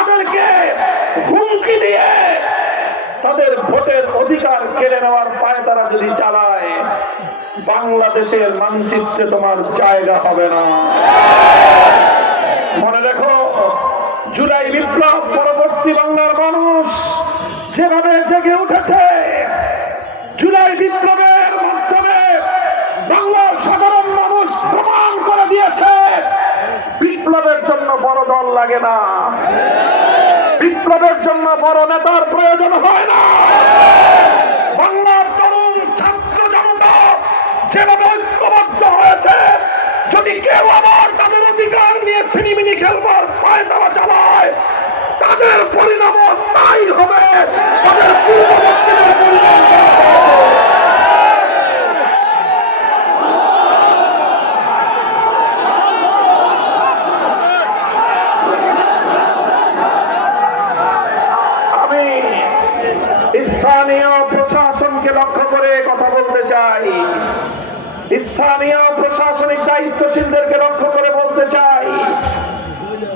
তাদেরকে হুমকি দিয়ে তাদের ভোটের অধিকার কেড়ে নেওয়ার পায়তারা যদি চালায়, বাংলাদেশের মানচিত্রে তোমার জায়গা হবে না। মনে রেখো, জুলাই বিপ্লব পরবর্তী বাংলার মানুষ যেভাবে জেগে উঠেছে, জুলাই বিপ্লবের মাধ্যমে বাংলার সাধারণ মানুষ প্রমাণ করে দিয়েছে বিপ্লবের জন্য বড় দল লাগে না, বিপ্লবের জন্য বড় নেতার প্রয়োজন হয় না। বাংলার তরুণ ছাত্র জনতা যেভাবে ঐক্যবদ্ধ হয়েছে, যদি কেউ আবার তাদের অধিকার নিয়ে ছিনিমিনি খেলবার পায়তারা চালায়, তাদের পরিণাম তাই হবে, তাদের পূর্ববর্তীদের পরিণাম। আমি স্থানীয় প্রশাসনকে লক্ষ্য করে কথা বলতে চাই, স্থানীয় প্রশাসনিক দায়িত্বশীলদেরকে লক্ষ্য করে বলতে চাই,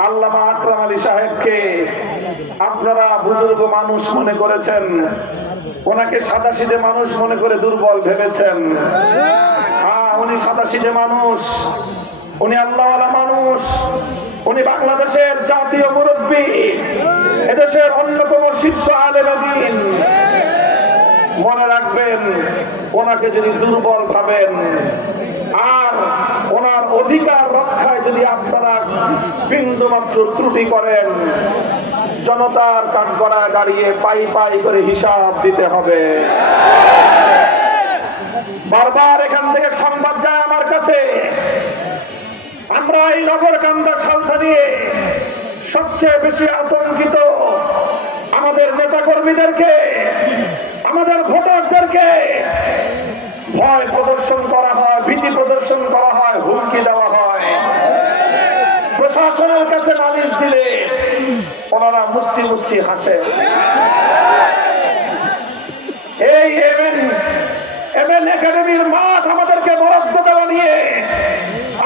আল্লামা আকরাম আলী সাহেবকে আপনারা বুজুর্গ মানুষ মনে করেছেন, ওনাকে সাদাসিধে মানুষ মনে করে দুর্বল ভেবেছেন। হ্যাঁ, উনি সাদাসিধে মানুষ, উনি আল্লাহওয়ালা মানুষ, উনি বাংলাদেশের জাতীয় মুরব্বী, এদেশের অন্যতম শীর্ষ আলেম দ্বীন। মনে রাখবেন, ওনাকে যদি দুর্বল ভাবেন আর ওনার অধিকার রক্ষায় যদি আপনারা বিন্দুমাত্র ত্রুটি করেন, জনতার কাঠগড়ায় দাঁড়িয়ে পাই পাই করে হিসাব দিতে হবে। বারবার এখান থেকে সংবাদ যায় আমার কাছে, আমরা এই নগরকান্দা সালসা নিয়ে সবচেয়ে বেশি আতঙ্কিত। আমাদের নেতা কর্মীদেরকে, আমাদের ভোটারদেরকে ভয় প্রদর্শন করা হয়, ভীতি প্রদর্শন করা হয়, হুমকি দেওয়া হয়। প্রশাসনের কাছে নালিশ দিলে ওনারা মুচকি মুচকি হাসে। এই এমএন একাডেমির মাঠ আমাদেরকে বরাদ্দ দেওয়া নিয়ে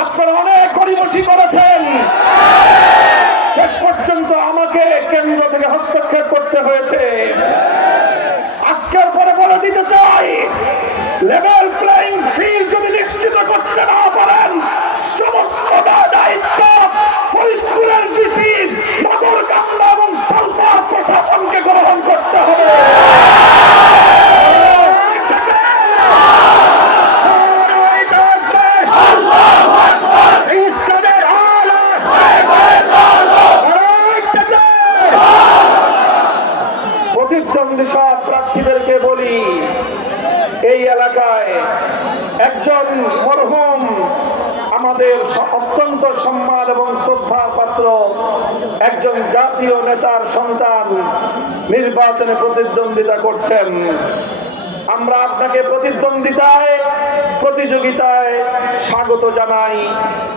আপনারা অনেক গড়িমসি করেছেন, শেষ পর্যন্ত আমাকে কেন্দ্র থেকে হস্তক্ষেপ করতে হয়েছে। আজকের পরে বলে দিতে চাই, লেভেল প্লেইং ফিল্ড যদি নিশ্চিত করতে না পারেন, সমস্ত দায়িত্ব ফরিদপুরের ডিসি, নগরকান্দা এবং সালসার প্রশাসনকে গ্রহণ করতে হবে। প্রতিদ্বন্দ্বী সব প্রার্থীদেরকে বলি, এই এলাকায় একজন মরহুম আমাদের অত্যন্ত সম্মান এবং শ্রদ্ধার পাত্র একজন জাতীয় নেতার সন্তান নির্বাচনে প্রতিদ্বন্দ্বিতা করছেন। আমরা আপনাকে প্রতিযোগিতায় স্বাগত জানাই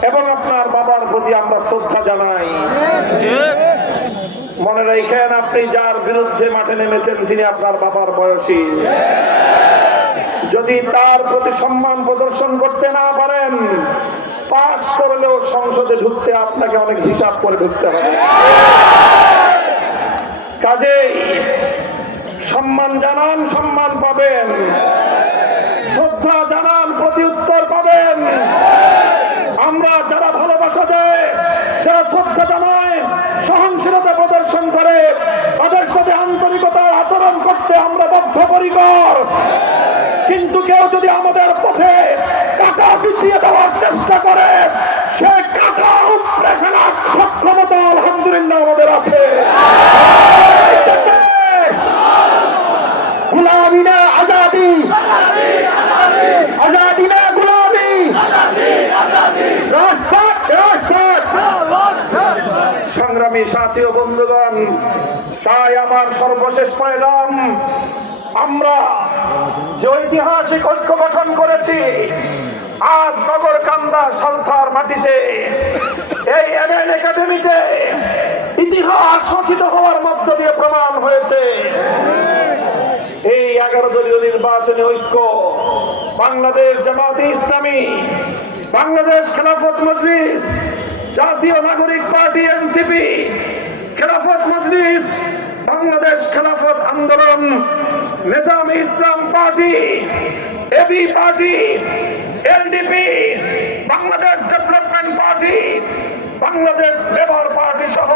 এবং আপনার বাবার প্রতি আমরা শ্রদ্ধা জানাই। মনে রাখেন, আপনি যার বিরুদ্ধে মাঠে নেমেছেন তিনি আপনার বাবার বয়সী। যদি তার প্রতি সম্মান প্রদর্শন করতে না পারেন, পাস করলেও সংসদে ঢুকতে আপনাকে অনেক হিসাব করে ঢুকতে হবে। কাজেই সম্মান জানান, সম্মান পাবেন, শ্রদ্ধা জানান, প্রতি উত্তর পাবেন। আমরা যারা ভালোবাসা দেয়, যারা শ্রদ্ধা জানায়, সহনশীলতা প্রদর্শন করে, তাদের সাথে আন্তরিকতার আচরণ করতে আমরা বদ্ধপরিকর। কিন্তু কেউ যদি আমাদের পথে কাঁটা পিছিয়ে দেওয়ার চেষ্টা করে, সে কাঁটা উপড়ে ফেলার সক্ষমতা আলহামদুলিল্লাহ আমাদের আছে। গুলামি না আজাদি, আজাদি না গুলামি, সংগ্রামী সাথী ও বন্ধুগণ, তাই আমার সর্বশেষ পয়গাম, আমরা যে ঐতিহাসিক ঐক্য গঠন করেছি আজ নগরকান্দা সালথার মাটিতে, এই এমএন একাডেমিতে, ইতিহাস রচিত হওয়ার মধ্য দিয়ে প্রমাণ হয়েছে এই 11 দলীয় নির্বাচনী ঐক্য বাংলাদেশ জামাতে ইসলামী, বাংলাদেশ খেলাফত মজলিস, জাতীয় নাগরিক party NCP, Khelafat Nizami Islam party, AB party, LDP, Bangladesh development party, Bangladesh labour party সহ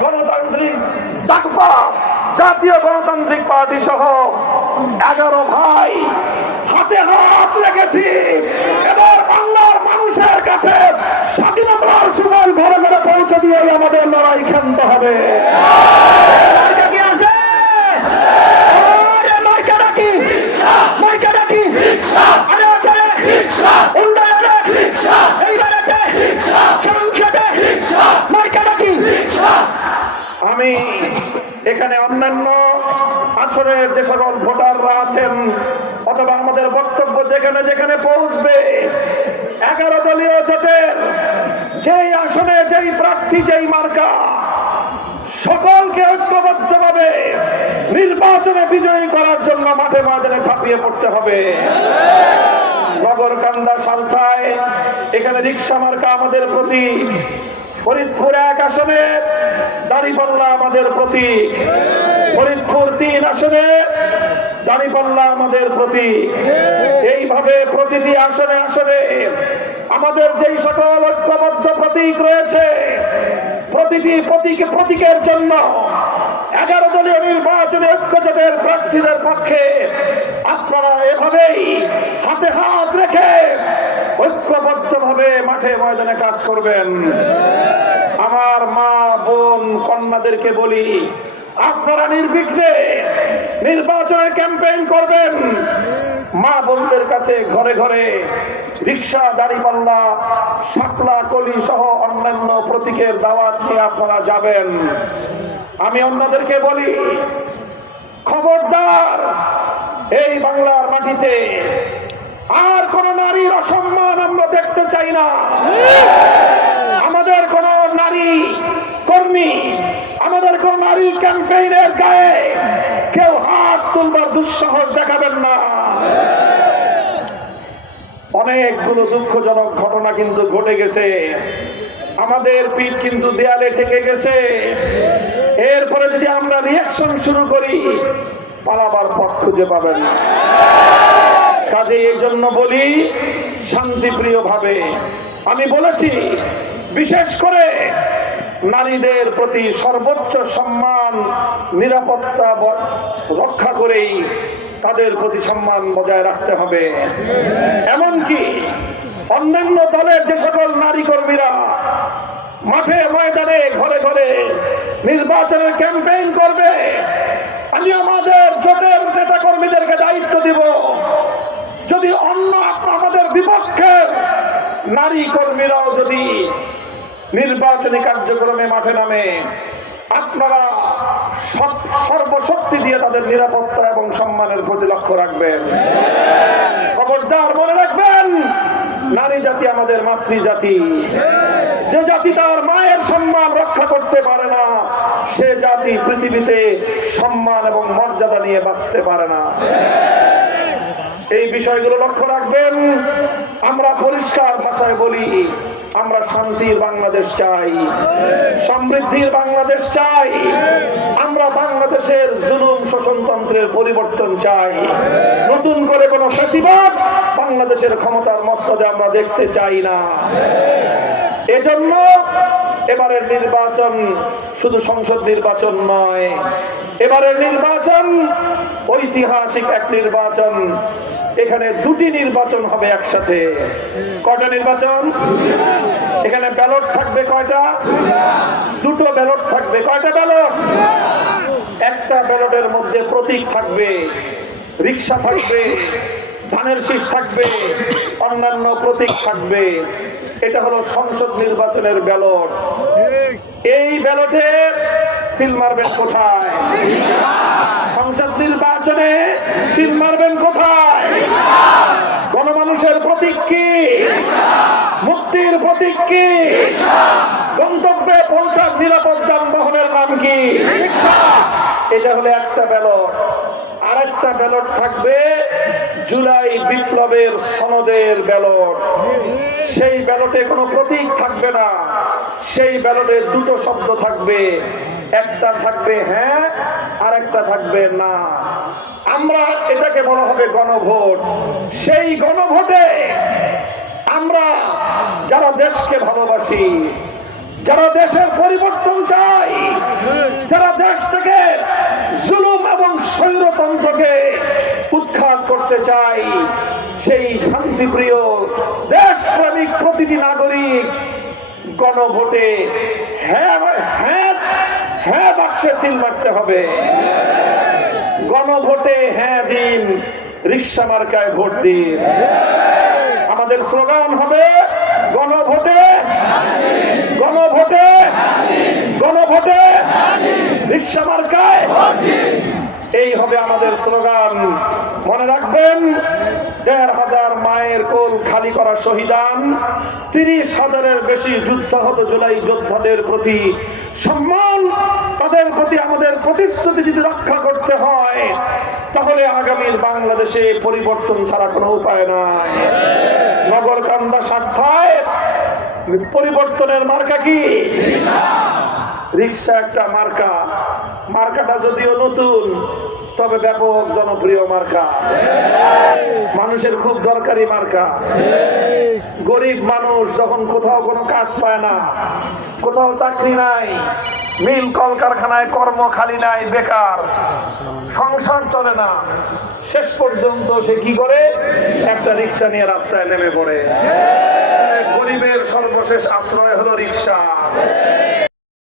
গণতান্ত্রিক জাগপা, জাতীয় গণতান্ত্রিক পার্টি সহ 11 ভাই হাতে হাত রেখেছি। এবার বাংলার মানুষের কাছে স্বাধীনতার সুফল ঘরে ঘরে পৌঁছে দিয়ে আমাদের লড়াই খেলতে হবে। আমি এখানে অন্যান্য আসরের যে সকল ভোটাররা আছেন অথবা আমাদের বক্তব্য যেখানে যেখানে পৌঁছবে, 11 দলীয় জোটের যেই আসনে যেই প্রার্থী যেই মার্কা, সকলকে ঐক্যবদ্ধভাবে নির্বাচনে বিজয়ী করার জন্য মাঠে ময়দানে ঝাঁপিয়ে পড়তে হবে। নগরকান্দা, সালথায় এখানে রিক্সা মার্কা আমাদের প্রতীক, ফরিদপুর 1 আসনে দাঁড়িপাল্লা আমাদের প্রতীক, ফরিদপুর 3 আসনে দাঁড়িপাল্লা আমাদের প্রতীক। এইভাবে প্রতিটি আসনে আসনে আমাদের যেই সকল ঐক্যবদ্ধ প্রতীক রয়েছে, প্রতিটি প্রতীকের জন্য 11 দলীয় নির্বাচনে ঐক্যজোটের প্রার্থীদের পক্ষে আপনারা এভাবেই হাতে হাত রেখে ঐক্যবদ্ধভাবে মাঠে ময়দানে কাজ করবেন। আমার মা বোন কন্যাদেরকে বলি, আপনারা নির্বিঘ্নে নির্বাচনের ক্যাম্পেইন করবেন। মা বোনদের কাছে ঘরে ঘরে রিক্সা, দাঁড়িপাল্লা, শাপলা, কলি সহ অন্যান্য প্রতীকের দাওয়াত নিয়ে আপনারা যাবেন। আমি অন্যদেরকে বলি, খবরদার এই বাংলার মাটিতে আর কোন নারীর অসম্মান আমরা দেখতে চাই না। আমাদের কোন নারী কর্মী, আমাদের কোন নারী ক্যাম্পেইনের গায়ে কেউ হাত তুলবার দুঃসাহস দেখাবেন না। অনেকগুলো দুঃখজনক ঘটনা কিন্তু ঘটে গেছে, আমাদের পিঠ কিন্তু দেয়ালে ঠেকে গেছে। এরপরে যদি আমরা রিঅ্যাকশন শুরু করি, পালাবার পথ খুঁজে পাবেন না। কাজে এই জন্য বলি, শান্তিপ্রিয় ভাবে আমি বলেছি, বিশেষ করে নারীদের প্রতি সর্বোচ্চ সম্মান, নিরাপত্তা রক্ষা করেই তাদের প্রতি সম্মান বজায় রাখতে হবে। এমনকি অন্যান্য দলের যে সকল নারী কর্মীরা মাঠে ময়দানে ঘরে ঘরে নির্বাচনের ক্যাম্পেইন করবে, আমি আমাদের জোটের নেতা কর্মীদেরকে দায়িত্ব দিব, যদি অন্য আমাদের বিপক্ষে নারী কর্মীরাও যদি নির্বাচনী কার্যক্রমে মাঠে নামে, আপনারা সর্বশক্তি দিয়ে তাদের নিরাপত্তা এবং সম্মানের প্রতি লক্ষ্য রাখবেন। খবরদার মনে রাখবেন, নারী জাতি আমাদের মাতৃজাতি। যে জাতি তার মায়ের সম্মান রক্ষা করতে পারে না, সে জাতি পৃথিবীতে সম্মান এবং মর্যাদা নিয়ে বাঁচতে পারে না। এই বিষয়গুলো লক্ষ্য রাখবেন। আমরা পরিষ্কার ভাষায় বলি, আমরা শান্তির বাংলাদেশ চাই, সমৃদ্ধির বাংলাদেশ চাই। আমরা বাংলাদেশের জুলুম শোষণতন্ত্রের পরিবর্তন চাই। নতুন করে কোন ফ্যাসিবাদ বাংলাদেশের ক্ষমতার মস্তদে আমরা দেখতে চাই না। এজন্য এবারের নির্বাচন শুধু সংসদ নির্বাচন নয়, এবারের নির্বাচন ঐতিহাসিক এক নির্বাচন। এখানে 2টি নির্বাচন হবে একসাথে। কয়টা নির্বাচন? এখানে ব্যালট থাকবে কয়টা? 2টো ব্যালট থাকবে। কয়টা ব্যালট? একটা ব্যালটের মধ্যে প্রতীক থাকবে, রিক্সা থাকবে, ধানের শীষ থাকবে, অন্যান্য প্রতীক থাকবে। এটা হলো সংসদ নির্বাচনের ব্যালট। এই ব্যালটে সিল মারবেন কোথায়? সংসদ নির্বাচনে সিল মারবেন কোথায়? গণমানুষের প্রতীক কি? মুক্তির প্রতীক কি? গন্তব্যে পৌঁছার নিরাপদ যানবাহনের নাম কি? এটা হলো একটা ব্যালট। আরেকটা ব্যালট থাকবে জুলাই বিপ্লবের সনদের ব্যালট। সেই ব্যালটে কোনো প্রতীক থাকবে না, সেই ব্যালটে 2টো শব্দ থাকবে, একটা থাকবে হ্যাঁ আর একটা থাকবে না। আমরা এটাকে বলা হবে গণভোট। সেই গণভোটে আমরা যারা দেশকে ভালোবাসি, যারা দেশের পরিবর্তন চাই, যারা দেশ থেকে জুলুম এবং স্বৈরতন্ত্রকে উৎখাত করতে চাই, সেই শান্তিপ্রিয় দেশপ্রেমিক প্রতিটি নাগরিক গণভোটে হ্যাঁ হ্যাঁ হ্যাঁ বাক্সে সিল মারতে হবে। গণভোটে হ্যাঁ দিন, রিক্সা মার্কায় ভোট দিন। আমাদের স্লোগান হবে গণভোটে গণভোটে গণভোটে রিক্সা মার্কায়। এই হবে আমাদের স্লোগান। মনে রাখবেন, ১,৫০০ মায়ের কোল খালি করা শহীদান, ৩০,০০০-এর বেশি যুদ্ধাহত জুলাই যোদ্ধাদের প্রতি সম্মান, তাদের প্রতি আমাদের প্রতিশ্রুতি যদি রক্ষা করতে হয়, তাহলে আগামীর বাংলাদেশে পরিবর্তন ছাড়া কোনো উপায় নাই। নগরকান্দা স্বার্থায় পরিবর্তনের মার্কা কি? রিক্সা একটা মার্কা। মার্কাটা যদিও নতুন, তবে ব্যাপক জনপ্রিয় মার্কা, মানুষের খুব দরকারি মার্কা। গরিব মানুষ যখন কোথাও কোনো কাজ পায় না, কোথাও চাকরি নাই, মিল কলকারখানায় কর্ম খালি নাই, বেকার, সংসার চলে না, শেষ পর্যন্ত সে কি করে? একটা রিক্সা নিয়ে রাস্তায় নেমে পড়ে। গরিবের সর্বশেষ আশ্রয় হলো রিক্সা।